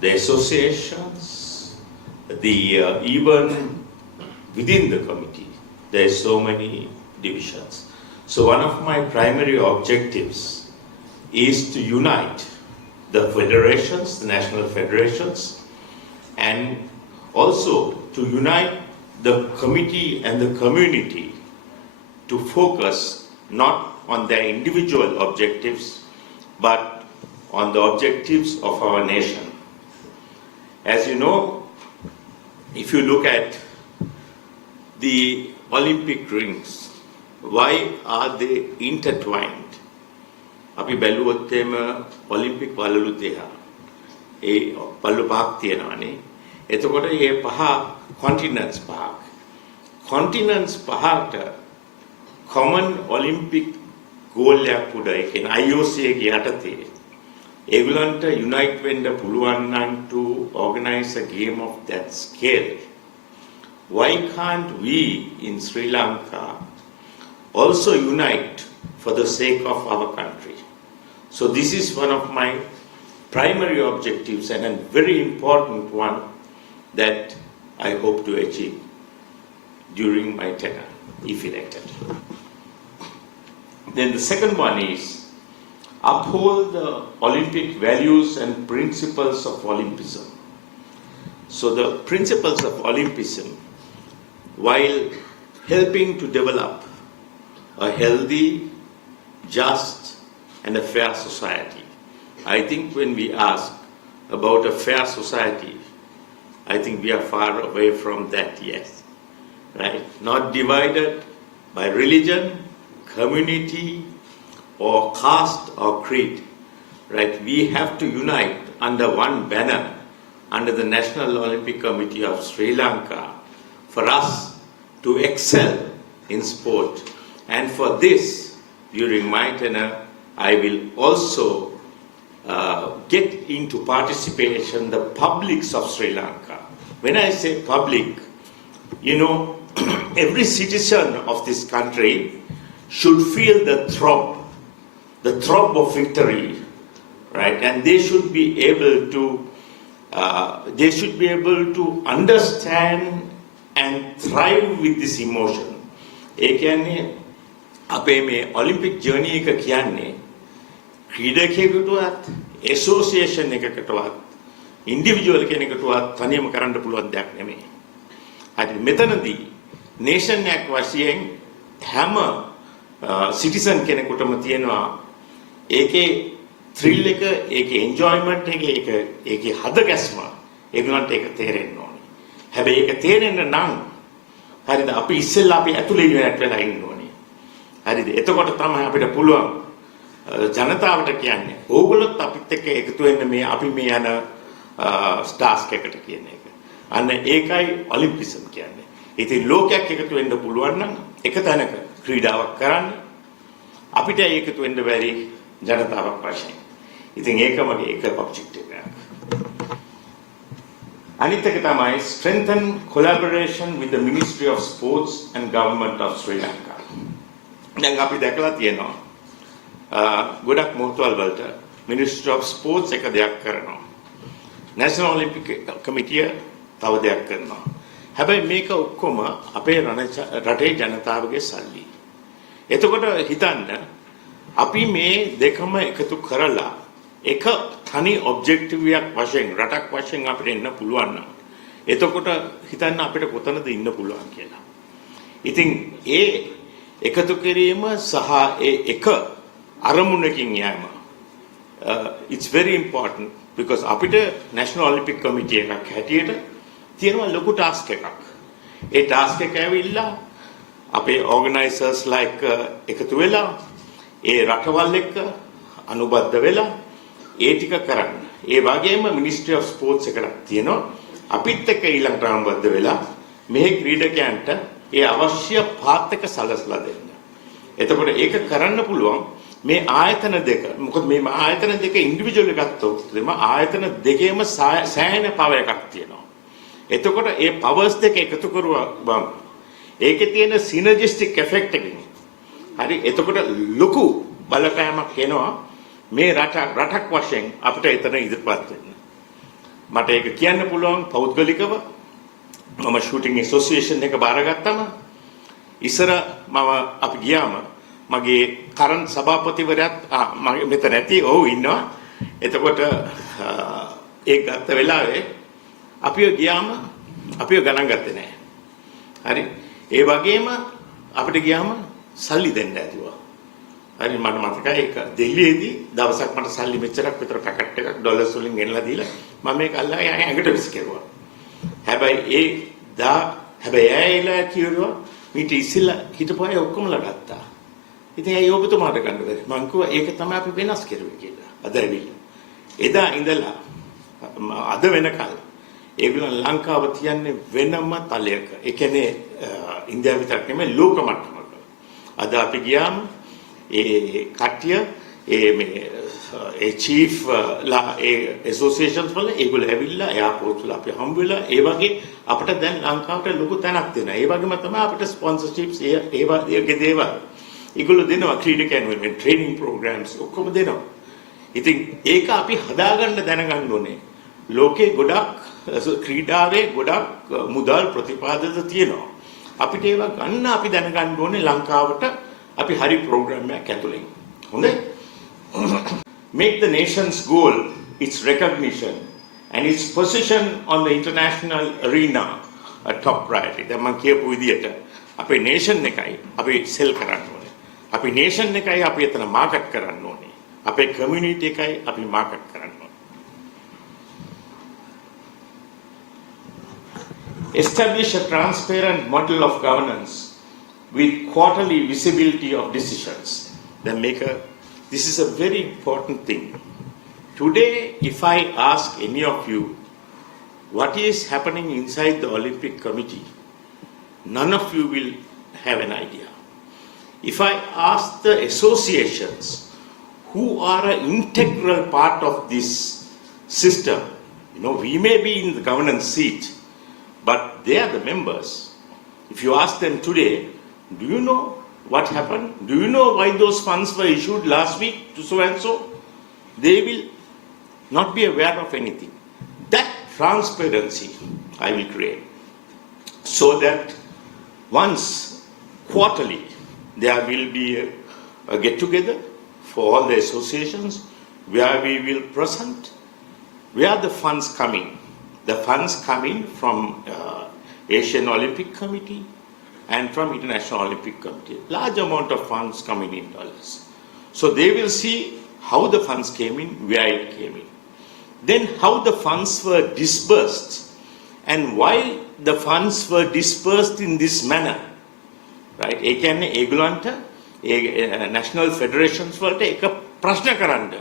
the associations, even within the committee, there are so many divisions. So one of my primary objectives is to unite the federations, the national federations, and also to unite the committee and the community to focus not on their individual objectives, but on the objectives of our nation. As you know, if you look at the Olympic rings, why are they intertwined? අපි බැලුවොත් එම Olympic වලලු දෙක ඒ පළු පහක් තියෙනවානේ. එතකොට මේ පහ කොන්ටිනන්ට්ස් පහක්. කොන්ටිනන්ට්ස් පහට common Olympic goal එකක් උඩ ඒ කියන්නේ IOC එකේ යටතේ ඒගොල්ලන්ට unite වෙන්න පුළුවන් නම් to organize a game of that scale. Why can't we in Sri Lanka also unite for the sake of our country? So this is one of my primary objectives and a very important one that I hope to achieve during my tenure, if elected. Then the second one is uphold the Olympic values and principles of Olympism. So the principles of Olympism, while helping to develop a healthy, just, and a fair society. I think when we ask about a fair society, I think we are far away from that yet, right? Not divided by religion, community, or caste or creed, right? We have to unite under one banner, under the National Olympic Committee of Sri Lanka, for us to excel in sport. And for this, during my tenure, I will also get into participation the publics of Sri Lanka. When I say public, you know, every citizen of this country should feel the throb of victory, right? And they should be able to understand and thrive with this emotion. ඒ කියන්නේ අපේ මේ Olympic journey එක කියන්නේ ක්‍රීඩකයෙකුටවත් association එකකටවත් individual කෙනෙකුටවත් තනියම කරන්න පුළුවන් දෙයක් නෙමෙයි. හරි මෙතනදී නේෂන් එක වශයෙන් හැම සිටිසන් කෙනෙකුටම තියෙනවා ඒකේ thrill එක, ඒකේ enjoyment එක, ඒකේ හදගැස්ම ඒගොල්ලන්ට ඒක තේරෙන්න ඕනේ. හැබැයි ඒක තේරෙන්න නම් හරිද අපි ඉස්සෙල්ලා අපි ඇතුලේ ඉන්නට වෙලා ඉන්න ඕනේ. හරිද? එතකොට තමයි අපිට පුළුවන් ජනතාවට කියන්නේ ඕගොල්ලොත් අපිත් එක්ක එකතු වෙන්න මේ අපි මේ යන ටාස්ක් එකට කියන එක. අන්න ඒකයි ඔලිම්පිසම් කියන්නේ. ඉතින් ලෝකයක් එකතු වෙන්න පුළුවන් නම් එක තැනක ක්‍රීඩාවක් කරන්න අපිට එකතු වෙන්න බැරි ජනතාවක් වශයෙන්. ඉතින් ඒක මගේ එක ඔබ්ජෙක්ටිව් එකක්. අනිත් එක තමයි strengthen collaboration with the Ministry of Sports and Government of Sri Lanka. දැන් අපි දැකලා තියෙනවා ගොඩක් මොහොතවල වලට Ministry of Sports එක දෙයක් කරනවා. National Olympic Committee තව දෙයක් කරනවා. හැබැයි මේක ඔක්කොම අපේ රටේ ජනතාවගේ සල්ලි. එතකොට හිතන්න අපි මේ දෙකම එකතු කරලා එක තනි ඔබ්ජෙක්ටිව් එකක් වශයෙන් රටක් වශයෙන් අපිට එන්න පුළුවන් නම් එතකොට හිතන්න අපිට කොතනද ඉන්න පුළුවන් කියලා. ඉතින් ඒ එකතු කිරීම සහ ඒ එක අරමුණකින් යෑම it's very important because අපිට National Olympic Committee එකක් හැටියට තියෙනවා ලොකු ටාස්ක් එකක්. ඒ ටාස්ක් එක ඇවිල්ලා අපේ organizers like එකතු වෙලා ඒ රටවල් එක්ක අනුබද්ධ වෙලා ඒ ටික කරන්න. ඒ වගේම Ministry of Sports එකක් තියෙනවා. අපිත් එක්ක ඊළඟට සම්බන්ධ වෙලා මේ ක්‍රීඩකයන්ට ඒ අවශ්‍ය පාත් එක සලසලා දෙන්න. එතකොට ඒක කරන්න පුළුවන් මේ ආයතන දෙක. මොකද මේ ආයතන දෙක ඉන්ඩිවිජුවල් ගත්තොත් එම ආයතන දෙකේම සෑහෙන පවර් එකක් තියෙනවා. එතකොට ඒ පවර්ස් දෙක එකතු කරුවම ඒකේ තියෙන සිනර්ජිස්ටික් ඉෆෙක්ට් එකකින් හරි එතකොට ලොකු බලපෑමක් එනවා මේ රටක් වශයෙන් අපිට එතන ඉදිරිපත් වෙන්න. මට ඒක කියන්න පුළුවන් පෞද්ගලිකව මම ෂූටින් ඇසෝසියේෂන් එක බාරගත්තම ඉස්සර මම අපි ගියාම මගේ කරන්ට් සභාපතිවරයාත් මගේ මෙතන ඇති ඔව් ඉන්නවා. එතකොට ඒක ගත්ත වෙලාවේ අපිව ගියාම අපිව ගණන් ගත්තේ නැහැ. හරි. ඒ වගේම අපිට ගියාම සල්ලි දෙන්න ඇතුවා. හරි මට මතකයි ඒක දෙල්ලියේදී දවසක් මට සල්ලි මෙච්චරක් විතර පැකට් එකක් ඩොලර්ස් වලින් ගෙනලා දීලා මම මේක අල්ලගෙන ඇඟට විස් කෙරුවා. හැබැයි ඇයිලා කිව්වා මීට ඉස්සෙල්ලා හිටපු අය ඔක්කොමලා ගත්තා. ඉතින් ඒ ඔබතුමාට ගන්න බැරි. මං කිව්වා ඒක තමයි අපි වෙනස් කරුවේ කියලා. අද ඇවිල්ලා. එදා ඉඳලා අද වෙනකල් ඒගොල්ලන් ලංකාව තියන්නේ වෙනම තලයක. ඒ කියන්නේ ඉන්දියාව විතරක් නෙමෙයි ලෝක මට්ටමක. අද අපි ගියාම ඒ කට්ටිය ඒ චීෆ් ලා ඒ ඇසෝසියේෂන්ස් වල ඒගොල්ලෝ ඇවිල්ලා එයාපෝට් වල අපි හම්බ වෙලා ඒ වගේ අපිට දැන් ලංකාවට ලොකු තැනක් දෙනවා. ඒ වගේම තමයි අපිට ස්පොන්සර්ෂිප්ස් ඒ වගේ දේවල් ඒගොල්ලෝ දෙනවා. ක්‍රීඩකයන් වෙනුවෙන් ට්‍රේනින් ප්‍රෝග්‍රෑම්ස් ඔක්කොම දෙනවා. ඉතින් ඒක අපි හදාගන්න දැනගන්න ඕනේ. ලෝකේ ගොඩක් ක්‍රීඩාවේ ගොඩක් මුදල් ප්‍රතිපාදක තියෙනවා. අපිට ඒවා ගන්න අපි දැනගන්න ඕනේ ලංකාවට අපි හරි ප්‍රෝග්‍රෑම් එකක් ඇතුලෙන්. හොඳයි? Make the nation's goal its recognition and its position on the international arena a top priority. දැන් මම කියපු විදිහට අපේ නේෂන් එකයි අපි සෙල් කරන්න ඕනේ. අපි නේෂන් එකයි අපි එතන මාකට් කරන්න ඕනේ. අපේ කමියුනිටි එකයි අපි මාකට් කරන්න ඕනේ. Establish a transparent model of governance with quarterly visibility of decisions. Then this is a very important thing. Today, if I ask any of you what is happening inside the Olympic Committee, none of you will have an idea. If I ask the associations who are an integral part of this system, we may be in the governance seat, but they are the members. If you ask them today, do you know what happened? Do you know why those funds were issued last week to so and so? They will not be aware of anything. That transparency I will create so that once quarterly there will be a get together for all the associations where we will present where the funds coming. The funds coming from Asian Olympic Committee and from International Olympic Committee. Large amount of funds coming in dollars. So they will see how the funds came in, where it came in. Then how the funds were disbursed and why the funds were disbursed in this manner. Right? ඒ කියන්නේ ඒගොල්ලන්ට national federations වලට එක ප්‍රශ්න කරන්න.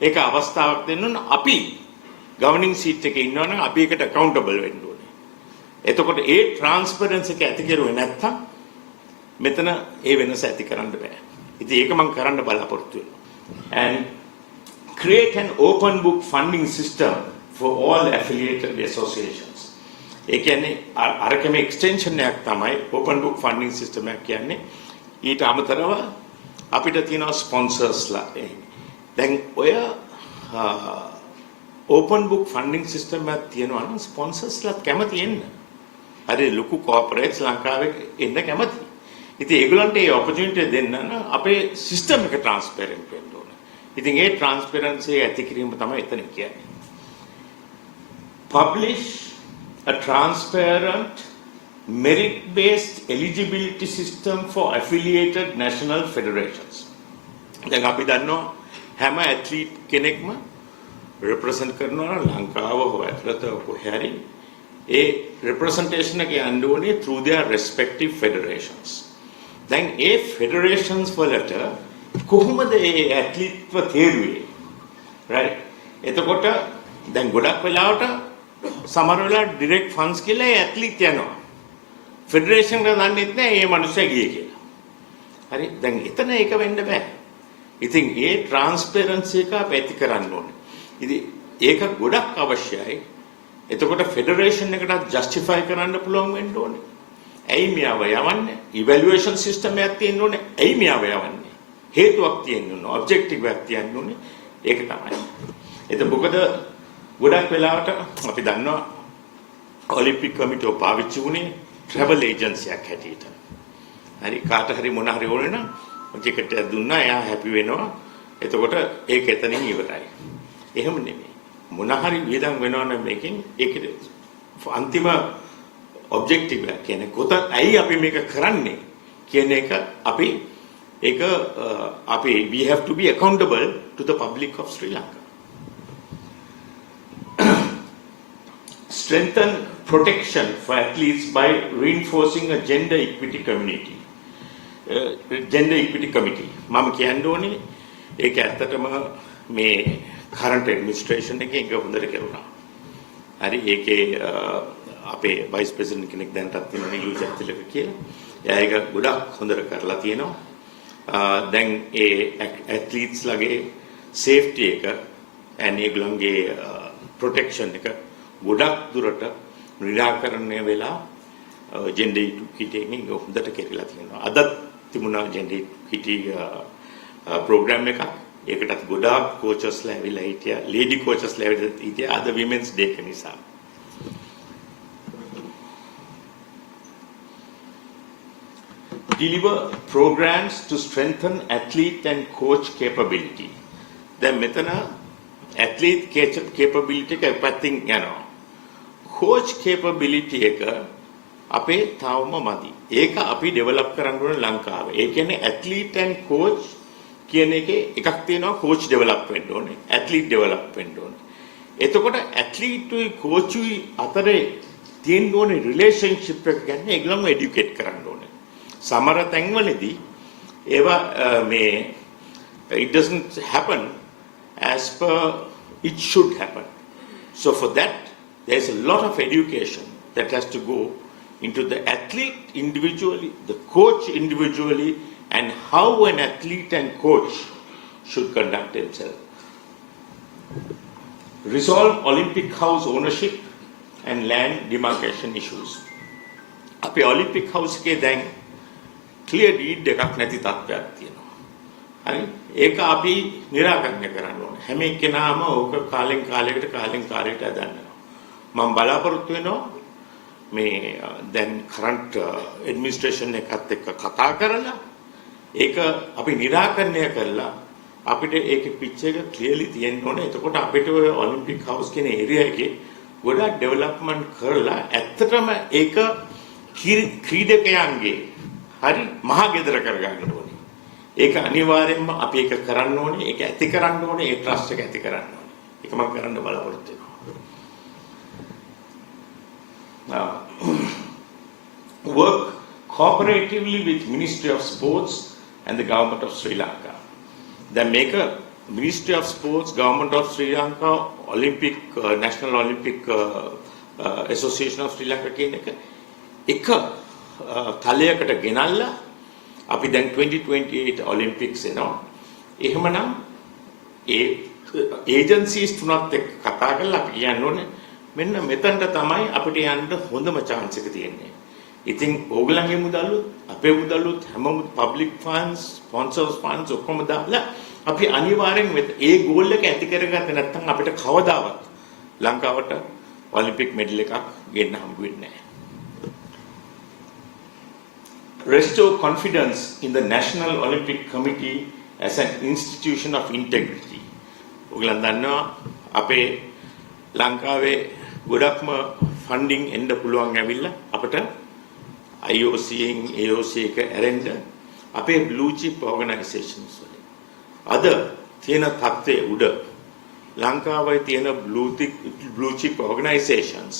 ඒක අවස්ථාවක් දෙන්න ඕන අපි governing seat එකේ ඉන්නවනම් අපි ඒකට accountable වෙන්න ඕනේ. එතකොට ඒ transparency එක ඇති කරුවේ නැත්නම් මෙතන ඒ වෙනස ඇති කරන්න බෑ. ඉතින් ඒක මම කරන්න බලාපොරොත්තු වෙනවා. And create an open book funding system for all affiliated associations. ඒ කියන්නේ අරකම extension එකක් තමයි open book funding system එක කියන්නේ. ඊට අමතරව අපිට තියෙනවා ස්පොන්සර්ස්ලා. දැන් ඔය open book funding system එකක් තියෙනවා නම් ස්පොන්සර්ස්ලාත් කැමති එන්න. හරි ලොකු කෝපරේට්ස් ලංකාවේ එන්න කැමති. ඉතින් ඒගොල්ලන්ට ඒ ඔපචුනිටි දෙන්න නම් අපේ සිස්ටම් එක ට්‍රාන්ස්පරන්ට් වෙන්න ඕනේ. ඉතින් ඒ ට්‍රාන්ස්පරන්සි ඇති කිරීම තමයි එතන කියන්නේ. Publish a transparent merit-based eligibility system for affiliated national federations. දැන් අපි දන්නවා හැම ඇත්ලීට් කෙනෙක්ම represent කරනවා ලංකාව හෝ ඇතුළත කොහේ හරි ඒ representation එක යන්න ඕනේ through their respective federations. දැන් ඒ federations වලට කොහොමද ඒ ඇත්ලීට්ව තේරුවේ? right? එතකොට දැන් ගොඩක් වෙලාවට සමහර වෙලාවට direct funds කියලා ඒ ඇත්ලීට් යනවා. federation එක දන්නෙත් නැහැ මේ මිනිස්සයා ගියේ කියලා. හරි? දැන් එතන ඒක වෙන්න බෑ. ඉතින් ඒ transparency එක අපි ඇති කරන්න ඕනේ. ඉතින් ඒක ගොඩක් අවශ්‍යයි. එතකොට ෆෙඩරේෂන් එකට ජස්ටිෆයි කරන්න පුළුවන් වෙන්න ඕනේ. ඇයි මෙයාව යවන්නේ? ඉවැලුවේෂන් සිස්ටම් එකක් තියෙන්න ඕනේ. ඇයි මෙයාව යවන්නේ? හේතුවක් තියෙන්න ඕනේ. ඔබ්ජෙක්ටිව් එකක් තියෙන්න ඕනේ. ඒක තමයි. එතකොට මොකද ගොඩක් වෙලාවට අපි දන්නවා ඔලිම්පික් කමිටුව පාවිච්චි වුණේ ට්‍රැවල් ඒජන්සියක් හැටියට. හරි කාට හරි මොන හරි ඕනේ නම් ටිකට් එක දුන්නා එයා හැපි වෙනවා. එතකොට ඒක එතනින් ඉවරයි. එහෙම නෙමෙයි. මොන හරි වියදම් වෙනවා නම් මේකෙන් ඒකේ අන්තිම ඔබ්ජෙක්ටිව් එක කියන්නේ ඇයි අපි මේක කරන්නේ කියන එක අපි we have to be accountable to the public of Sri Lanka. Strengthen protection for athletes by reinforcing a gender equity community. Gender equity committee. මම කියන්න ඕනේ ඒක ඇත්තටම මේ current administration එකේ ඒක හොඳට කරුණා. හරි ඒකේ අපේ vice president කෙනෙක් දැනටත් තියෙනවා නිලු ජයතිලක කියලා. එයා ඒක ගොඩක් හොඳට කරලා තියෙනවා. දැන් ඒ athletes ලගේ safety එක and ඒගොල්ලන්ගේ protection එක ගොඩක් දුරට නිරාකරණය වෙලා gender equity එකෙන් හොඳට කෙරෙලා තියෙනවා. අදත් තිබුණා gender equity program එකක්. ඒකටත් ගොඩාක් coachesලා ඇවිල්ලා හිටියා. lady coachesලා ඇවිල්ලා හිටියා අද women's day එක නිසා. Deliver programs to strengthen athlete and coach capability. දැන් මෙතන athlete capability එක පැත්තෙන් යනවා. coach capability එක අපේ තාවම මදි. ඒක අපි develop කරන්න ඕනේ ලංකාවේ. ඒ කියන්නේ athlete and coach කියන එකේ එකක් තියෙනවා coach develop වෙන්න ඕනේ. athlete develop වෙන්න ඕනේ. එතකොට athlete උයි coach උයි අතරේ තියෙන ඕනේ relationship එක ගැන ඒගොල්ලන්ව educate කරන්න ඕනේ. සමහර තැන්වලදී ඒවා මේ it doesn't happen as per it should happen. So for that there's a lot of education that has to go into the athlete individually, the coach individually, and how an athlete and coach should conduct themselves. Resolve Olympic House ownership and land demarcation issues. අපේ Olympic House එකේ දැන් clear deed එකක් නැති තත්ත්වයක් තියෙනවා. හරි ඒක අපි निराකරණය කරන්න ඕනේ. හැම එක්කෙනාම ඕක කාලෙන් කාලයකට හදන්නවා. මම බලාපොරොත්තු වෙනවා මේ දැන් current administration එකත් එක්ක කතා කරලා ඒක අපි निराකරණය කරලා අපිට ඒකේ picture එක clearly තියෙන්න ඕනේ. එතකොට අපිට ඔය Olympic House කියන area එකේ ගොඩක් development කරලා ඇත්තටම ඒක ක්‍රීඩකයන්ගේ හරි මහා ගෙදර කරගන්න ඕනේ. ඒක අනිවාර්යයෙන්ම අපි ඒක කරන්න ඕනේ. ඒක ඇති කරන්න ඕනේ. ඒ trust එක ඇති කරන්න ඕනේ. ඒක මම කරන්න බලාපොරොත්තු වෙනවා. Work cooperatively with Ministry of Sports and the Government of Sri Lanka. Then make a Ministry of Sports, Government of Sri Lanka, Olympic, National Olympic Association of Sri Lanka කියන එක තලයකට ගෙනල්ලා අපි දැන් 2028 Olympics එනවා. එහෙමනම් ඒ agencies තුනත් එක්ක කතා කරලා අපි කියන්න ඕනේ මෙන්න මෙතනට තමයි අපිට යන්න හොඳම chance එක තියෙන්නේ. ඉතින් ඕගලන්ගේ මුදල්ලුත් අපේ මුදල්ලුත් හැමෝම public funds, sponsors funds ඔක්කොම දාලා අපි අනිවාර්යෙන් ඒ goal එක ඇති කරගත්තේ නැත්නම් අපිට කවදාවත් ලංකාවට Olympic medal එකක් ගෙන්න හම්බ වෙන්නේ නැහැ. Restore confidence in the National Olympic Committee as an institution of integrity. ඔයගලන් දන්නවා අපේ ලංකාවේ ගොඩක්ම ෆන්ඩින් එන්න පුළුවන් ඇවිල්ලා අපිට IOC එකෙන් AOC එක ඇරෙන්න අපේ blue chip organizations වල. අද තියෙන තත්ත්වයේ උඩ ලංකාවේ තියෙන blue chip organizations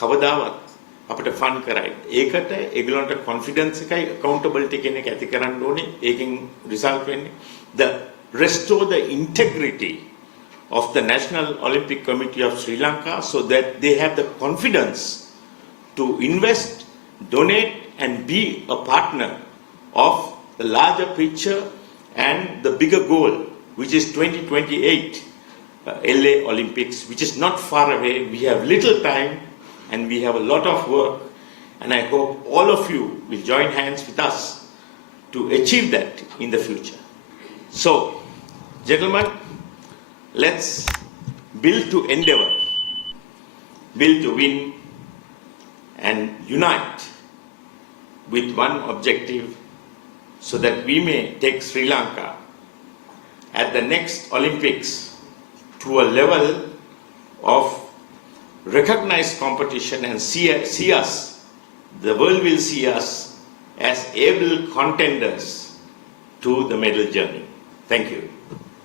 කවදාවත් අපිට ෆන් කරයි. ඒකට ඒගොල්ලන්ට confidence එකයි accountability කියන එක ඇති කරන්න ඕනේ. ඒකෙන් result වෙන්නේ the restore the integrity of the National Olympic Committee of Sri Lanka so that they have the confidence to invest, donate and be a partner of the larger picture and the bigger goal which is 2028 LA Olympics, which is not far away. We have little time and we have a lot of work, and I hope all of you will join hands with us to achieve that in the future. So, gentlemen, let's will to endeavor, will to win and unite with one objective so that we may take Sri Lanka at the next Olympics to a level of recognized competition and see us, the world will see us as able contenders to the medal journey. Thank you.